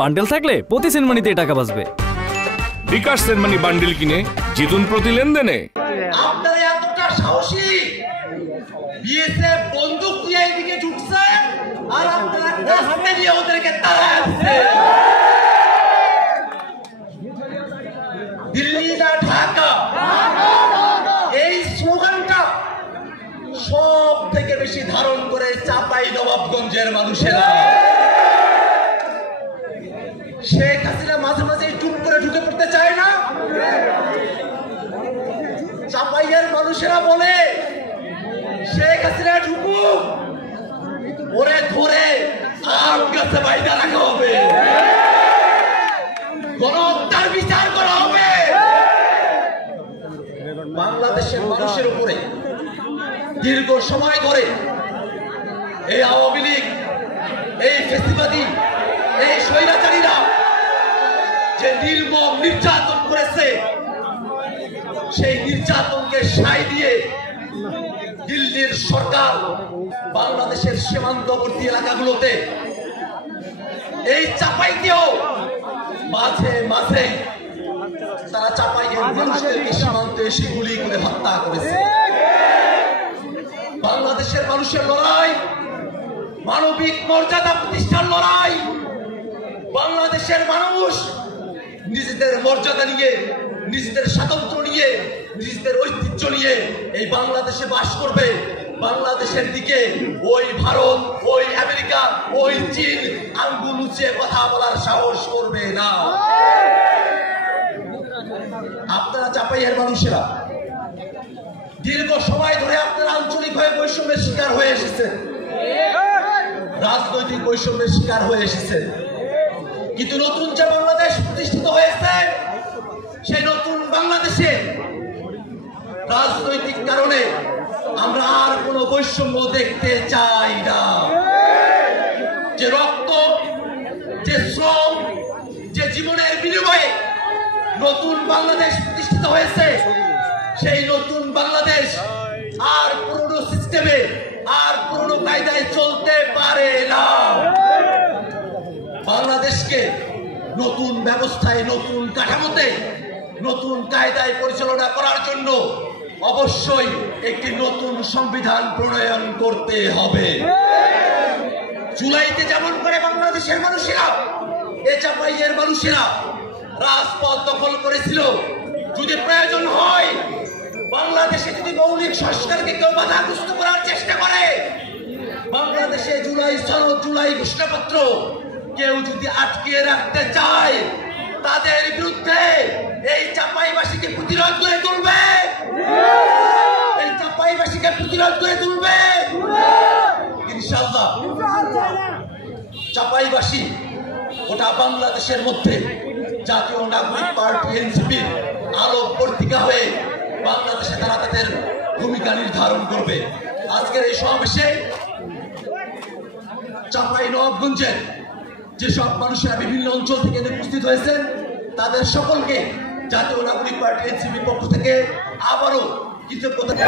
Bundle থাকলে প্রতি সেনমানিতে টাকা বাঁচবে। বিকাশ সেনমানি বান্ডেল কিনে জিতুন প্রতি লেনদেনে। আপনারা এতটা সাহসী, বিএসএফ বন্দুক নিয়ে এদিকে ঢুকছে আর আপনারা কাস্তে নিয়ে ওদেরকে তাড়াচ্ছে। দিল্লি না ঢাকা, এই স্লোগানটা সব থেকে বেশি ধারণ করে চাপাই নবাবগঞ্জের মানুষেরা। শেখ হাসিনা মাঝে মাঝে চুপ করে ঢুকে পড়তে চায় না। চাপাইয়ের মানুষেরা বলে শেখ হাসিনা ঢুকুক, ওরে ধরে আম গাছে বাইদা রাখা হবে, গণহত্যার বিচার করা হবে। বাংলাদেশের মানুষের উপরে দীর্ঘ সময় ধরে এই আওয়ামী লীগ, এই ফেসিবাদী, এই স্বৈরাচারীরা যে নির্মম নির্যাতন করেছে, সেই নির্যাতনকে সায় দিয়ে দিল্লির সরকার বাংলাদেশের সীমান্তবর্তী এলাকাগুলোতে, এই চাপাইতেও মাঝে মাঝে তারা চাপাইয়ের মানুষদেরকে সীমান্তে এসে গুলি করে হত্যা করেছে। বাংলাদেশের মানুষের লড়াই, মানবিক মর্যাদা প্রতিষ্ঠার লড়াই। বাংলাদেশের মানুষ নিজেদের মর্যাদা নিয়ে, নিজেদের স্বাতন্ত্র্য নিয়ে, নিজেদের ঐতিহ্য নিয়ে এই বাংলাদেশে বাস করবে। বাংলাদেশের দিকে ওই ভারত, ওই আমেরিকা, ওই চীন আঙ্গুল উঁচিয়ে কথা বলার সাহস করবে না। আপনারা চাপাইয়ের মানুষেরা দীর্ঘ সময় ধরে আপনারা আঞ্চলিকভাবে বৈষম্যের শিকার হয়ে এসেছেন, রাজনৈতিক বৈষম্যের শিকার হয়ে এসেছেন। কিন্তু নতুন যে বাংলাদেশ প্রতিষ্ঠিত হয়েছে, সেই নতুন বাংলাদেশে রাজনৈতিক কারণে আমরা আর কোনো বৈষম্য দেখতে চাই না। যে রক্ত, যে শ্রম, যে জীবনের বিনিময়ে নতুন বাংলাদেশ প্রতিষ্ঠিত হয়েছে, সেই নতুন বাংলাদেশ আর পুরনো সিস্টেমে, আর পুরনো কায়দায় চলতে পারে না। বাংলাদেশকে নতুন ব্যবস্থায়, নতুন কাঠামোতে, নতুন কায়দায় পরিচালনা করার জন্য অবশ্যই একটি নতুন সংবিধান প্রণয়ন করতে হবে। জুলাইতে যেমন করে বাংলাদেশের মানুষেরা, এ চাপাইয়ের মানুষেরা রাজপথ দখল করেছিল, যদি প্রয়োজন হয় বাংলাদেশে যদি মৌলিক সংস্কারকে কেউ বাধাগ্রস্ত করার চেষ্টা করে, বাংলাদেশে জুলাই সনদ, জুলাই ঘোষণাপত্র কেউ যদি আটকে রাখতে চায়, তাদের বিরুদ্ধে এই চাপাইবাসীকে প্রতিরোধ করে তুলবে, এই চাপাইবাসীকে প্রতিরোধ করে তুলবে ইনশাআল্লাহ। চাপাইবাসী গোটা বাংলাদেশের মধ্যে জাতীয় নাগরিক পার্টি এনসিপির আলোক পত্রিকা হয়ে বাংলাদেশে তারা তাদের ভূমিকা নির্ধারণ করবে। আজকের এই সমাবেশে চাঁপাই নবাবগঞ্জের যেসব মানুষেরা বিভিন্ন অঞ্চল থেকে উপস্থিত হয়েছেন তাদের সকলকে জাতীয় নাগরিক পার্টি এনসিপির পক্ষ থেকে আবারও কৃতজ্ঞতা।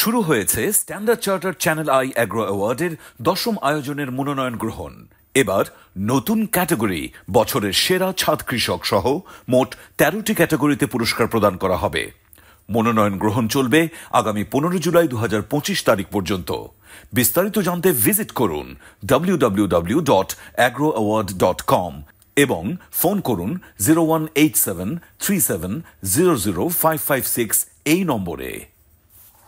শুরু হয়েছে Standard Chartered Channel I Agro অ্যাওয়ার্ডের 10ম আয়োজনের মনোনয়ন গ্রহণ। এবার নতুন ক্যাটাগরি বছরের সেরা ছাদ কৃষক সহ মোট 13টি ক্যাটাগরিতে পুরস্কার প্রদান করা হবে। মনোনয়ন গ্রহণ চলবে আগামী 15 জুলাই 2025 তারিখ পর্যন্ত। বিস্তারিত জানতে ভিজিট করুন www.agroaward.com এবং ফোন করুন 018737000556 এই নম্বরে।